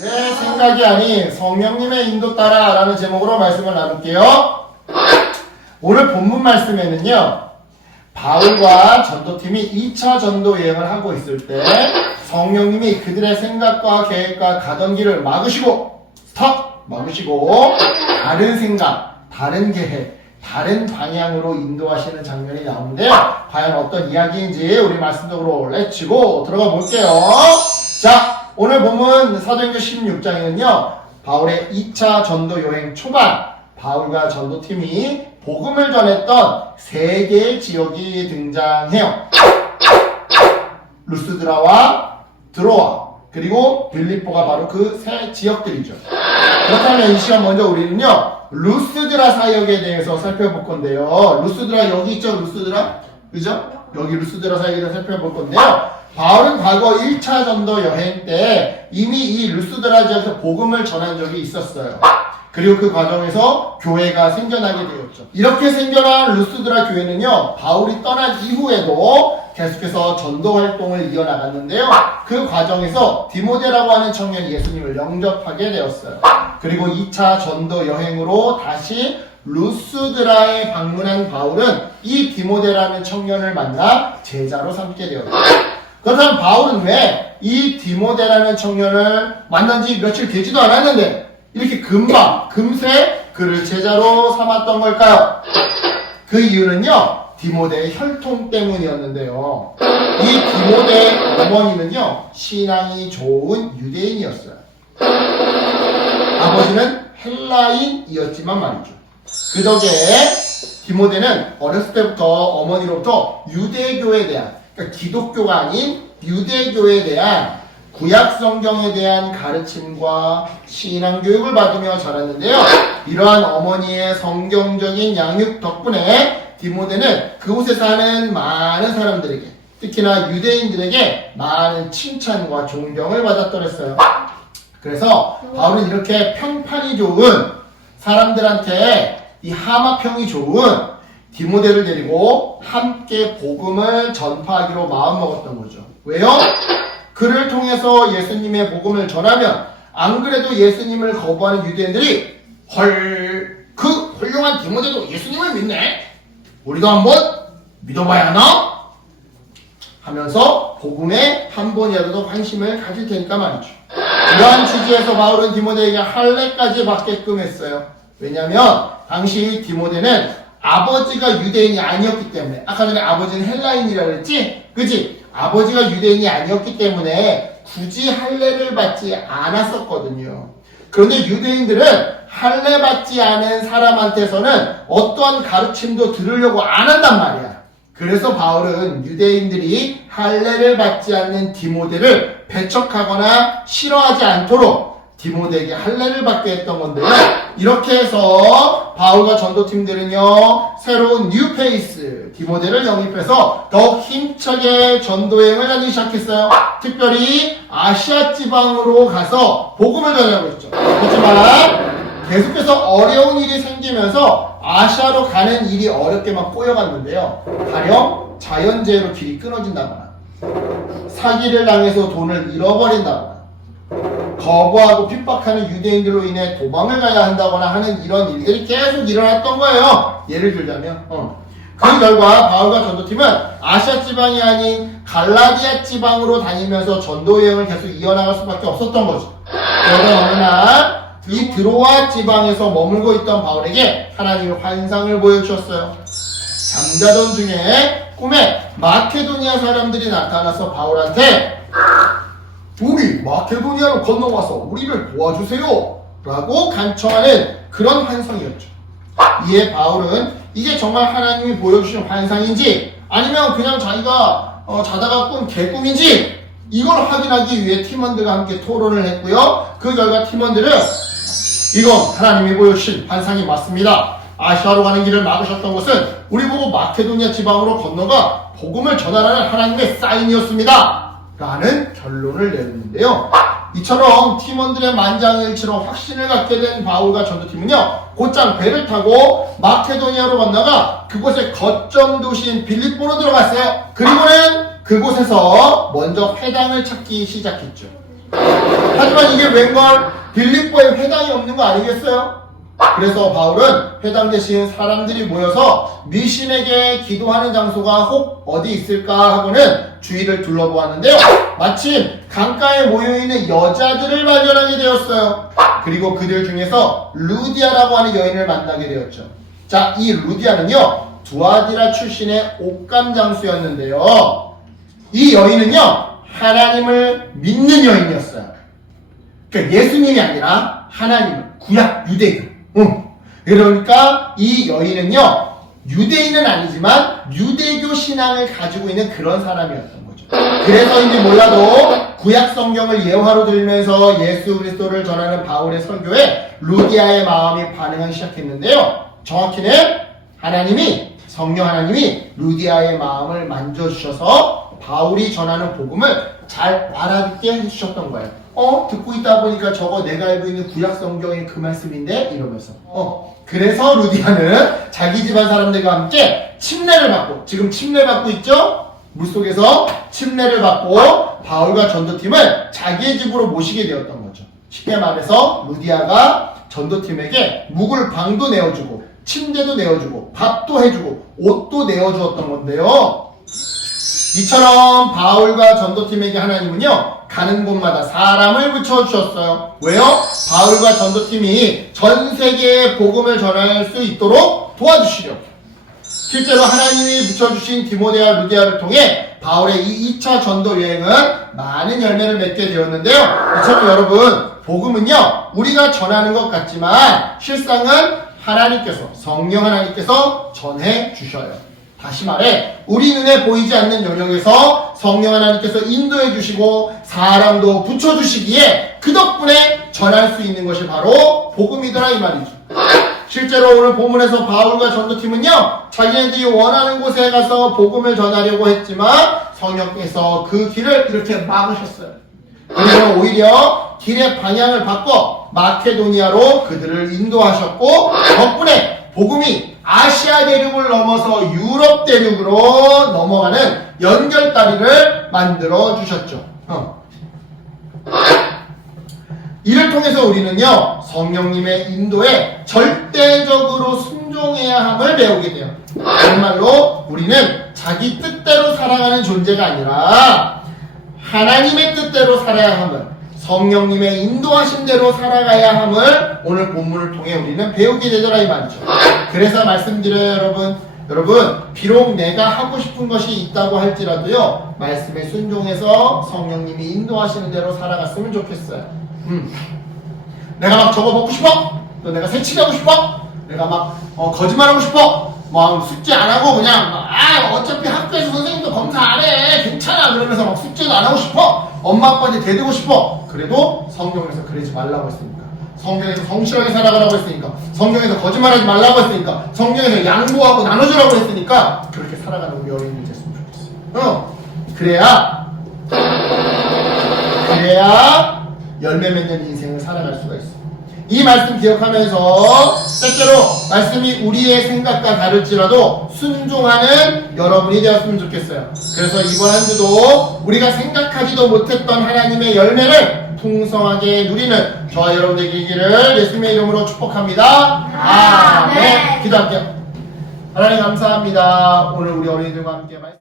내 생각이 아닌 성령님의 인도 따라 라는 제목으로 말씀을 나눌게요. 오늘 본문 말씀에는요, 바울과 전도팀이 2차 전도 여행을 하고 있을 때 성령님이 그들의 생각과 계획과 가던 길을 막으시고 막으시고 다른 생각, 다른 계획, 다른 방향으로 인도하시는 장면이 나오는데요. 과연 어떤 이야기인지 우리 말씀적으로 렛츠고 들어가 볼게요. 자, 오늘 본문 사도행전 16장에는요, 바울의 2차 전도 여행 초반, 바울과 전도팀이 복음을 전했던 3개의 지역이 등장해요. 루스드라와 드로아, 그리고 빌립보가 바로 그 3 지역들이죠. 그렇다면 이 시간 먼저 우리는요, 루스드라 사역에 대해서 살펴볼 건데요. 루스드라 여기 있죠? 루스드라? 그죠? 여기 루스드라 사역에 대해서 살펴볼 건데요. 바울은 과거 1차 전도 여행 때 이미 이 루스드라 지역에서 복음을 전한 적이 있었어요. 그리고 그 과정에서 교회가 생겨나게 되었죠. 이렇게 생겨난 루스드라 교회는요, 바울이 떠난 이후에도 계속해서 전도 활동을 이어나갔는데요. 그 과정에서 디모데라고 하는 청년이 예수님을 영접하게 되었어요. 그리고 2차 전도 여행으로 다시 루스드라에 방문한 바울은 이 디모데라는 청년을 만나 제자로 삼게 되었죠. 그렇다면 바울은 왜 이 디모데라는 청년을 만난 지 며칠 되지도 않았는데 이렇게 금세 그를 제자로 삼았던 걸까요? 그 이유는요, 디모데의 혈통 때문이었는데요. 이 디모데의 어머니는요, 신앙이 좋은 유대인이었어요. 아버지는 헬라인이었지만 말이죠. 그 덕에 디모데는 어렸을 때부터 어머니로부터 유대교에 대한, 그러니까 기독교가 아닌 유대교에 대한 구약 성경에 대한 가르침과 신앙 교육을 받으며 자랐는데요. 이러한 어머니의 성경적인 양육 덕분에 디모데는 그곳에 사는 많은 사람들에게, 특히나 유대인들에게 많은 칭찬과 존경을 받았더랬어요. 그래서 바울은 이렇게 평판이 좋은 사람들한테 이 하마평이 좋은 디모데를 데리고 함께 복음을 전파하기로 마음먹었던 거죠. 왜요? 그를 통해서 예수님의 복음을 전하면 안 그래도 예수님을 거부하는 유대인들이 그 훌륭한 디모데도 예수님을 믿네? 우리도 한번 믿어봐야 하나? 하면서 복음에 한 번이라도 관심을 가질 테니까 말이죠. 이러한 취지에서 바울은 디모데에게 할례까지 받게끔 했어요. 왜냐하면 당시 디모데는 아버지가 유대인이 아니었기 때문에, 아까 전에 아버지는 헬라인이라 그랬지? 그치? 아버지가 유대인이 아니었기 때문에 굳이 할례를 받지 않았었거든요. 그런데 유대인들은 할례 받지 않은 사람한테서는 어떠한 가르침도 들으려고 안 한단 말이야. 그래서 바울은 유대인들이 할례를 받지 않는 디모데를 배척하거나 싫어하지 않도록 디모데에게 할례를 받게 했던 건데요. 이렇게 해서 바울과 전도팀들은요, 새로운 뉴페이스 디모데를 영입해서 더욱 힘차게 전도여행을 다니기 시작했어요. 특별히 아시아 지방으로 가서 복음을 전하고 있죠. 하지만 계속해서 어려운 일이 생기면서 아시아로 가는 일이 어렵게만 꼬여갔는데요. 가령 자연재해로 길이 끊어진다거나, 사기를 당해서 돈을 잃어버린다거나, 거부하고 핍박하는 유대인들로 인해 도망을 가야 한다거나 하는 이런 일들이 계속 일어났던 거예요. 예를 들자면 그 결과 바울과 전도팀은 아시아 지방이 아닌 갈라디아 지방으로 다니면서 전도 여행을 계속 이어나갈 수밖에 없었던 거죠. 그러던 어느 날 이 드로아 지방에서 머물고 있던 바울에게 하나님이 환상을 보여주셨어요. 잠자던 중에 꿈에 마케도니아 사람들이 나타나서 바울한테 우리 마케도니아로 건너와서 우리를 도와주세요 라고 간청하는 그런 환상이었죠. 이에 바울은 이게 정말 하나님이 보여주신 환상인지 아니면 그냥 자기가 자다가 꾼 개꿈인지 이걸 확인하기 위해 팀원들과 함께 토론을 했고요. 그 결과 팀원들은 이건 하나님이 보여주신 환상이 맞습니다. 아시아로 가는 길을 막으셨던 것은 우리 보고 마케도니아 지방으로 건너가 복음을 전하라는 하나님의 사인이었습니다 라는 결론을 내렸는데요. 이처럼 팀원들의 만장일치로 확신을 갖게 된 바울과 전도팀은요, 곧장 배를 타고 마케도니아로 건너가 그곳의 거점 도시인 빌립보로 들어갔어요. 그리고는 그곳에서 먼저 회당을 찾기 시작했죠. 하지만 이게 웬걸 빌립보에 회당이 없는 거 아니겠어요? 그래서 바울은 회당 대신 사람들이 모여서 미신에게 기도하는 장소가 혹 어디 있을까 하고는 주위를 둘러보았는데요. 마침 강가에 모여있는 여자들을 발견하게 되었어요. 그리고 그들 중에서 루디아라고 하는 여인을 만나게 되었죠. 자, 이 루디아는요, 두아디라 출신의 옥감 장수였는데요. 이 여인은요, 하나님을 믿는 여인이었어요. 그러니까 예수님이 아니라 하나님을, 구약 유대교. 그러니까 이 여인은요, 유대인은 아니지만 유대교 신앙을 가지고 있는 그런 사람이었던 거죠. 그래서인지 몰라도 구약 성경을 예화로 들면서 예수 그리스도를 전하는 바울의 설교에 루디아의 마음이 반응하기 시작했는데요. 정확히는 성령 하나님이 루디아의 마음을 만져주셔서 바울이 전하는 복음을 잘 알아듣게 해주셨던 거예요. 듣고 있다 보니까 저거 내가 알고 있는 구약 성경의 그 말씀인데? 이러면서. 그래서 루디아는 자기 집안 사람들과 함께 침례를 받고, 지금 침례 받고 있죠? 물속에서 침례를 받고 바울과 전도팀을 자기의 집으로 모시게 되었던 거죠. 쉽게 말해서 루디아가 전도팀에게 묵을 방도 내어주고 침대도 내어주고 밥도 해주고 옷도 내어주었던 건데요. 이처럼 바울과 전도팀에게 하나님은요, 가는 곳마다 사람을 붙여주셨어요. 왜요? 바울과 전도팀이 전 세계에 복음을 전할 수 있도록 도와주시려고. 실제로 하나님이 붙여주신 디모데와 루디아를 통해 바울의 이 2차 전도 여행은 많은 열매를 맺게 되었는데요. 이처럼 여러분, 복음은요, 우리가 전하는 것 같지만 실상은 성령 하나님께서 전해 주셔요. 다시 말해, 우리 눈에 보이지 않는 영역에서 성령 하나님께서 인도해 주시고 사람도 붙여주시기에 그 덕분에 전할 수 있는 것이 바로 복음이더라 이 말이죠. 실제로 오늘 본문에서 바울과 전도팀은요, 자기네들이 원하는 곳에 가서 복음을 전하려고 했지만 성령께서 그 길을 이렇게 막으셨어요. 그리고 오히려 길의 방향을 바꿔 마케도니아로 그들을 인도하셨고, 덕분에 복음이 아시아 대륙을 넘어서 유럽 대륙으로 넘어가는 연결다리를 만들어 주셨죠. 이를 통해서 우리는요, 성령님의 인도에 절대적으로 순종해야 함을 배우게 돼요. 정말로 우리는 자기 뜻대로 살아가는 존재가 아니라 하나님의 뜻대로 살아야 함을, 성령님의 인도하심대로 살아가야 함을 오늘 본문을 통해 우리는 배우게 되더라 이 말이죠. 그래서 말씀드려요, 여러분, 비록 내가 하고 싶은 것이 있다고 할지라도요, 말씀에 순종해서 성령님이 인도하시는 대로 살아갔으면 좋겠어요. 내가 막 저거 먹고 싶어? 또 내가 새치기하고 싶어? 내가 막 거짓말하고 싶어? 막 숙제 안 하고 그냥 어차피 학교에서 선생님도 검사 안 해, 괜찮아, 그러면서 막 숙제도 안 하고 싶어? 엄마 아빠한테 대들고 싶어? 그래도 성경에서 그러지 말라고 했으니까, 성경에서 성실하게 살아가라고 했으니까, 성경에서 거짓말하지 말라고 했으니까, 성경에서 양보하고 나눠주라고 했으니까 그렇게 살아가는 우리 어린이들 됐으면 좋겠어요. 그래야 열매 맺는 인생을 살아갈 수가 있어. 이 말씀 기억하면서 때때로 말씀이 우리의 생각과 다를지라도 순종하는 여러분이 되었으면 좋겠어요. 그래서 이번 한 주도 우리가 생각하지도 못했던 하나님의 열매를 풍성하게 누리는 저와 여러분들에게 되기를 예수님의 이름으로 축복합니다. 아멘. 기도할게요. 하나님 감사합니다. 오늘 우리 어린이들과 함께 말씀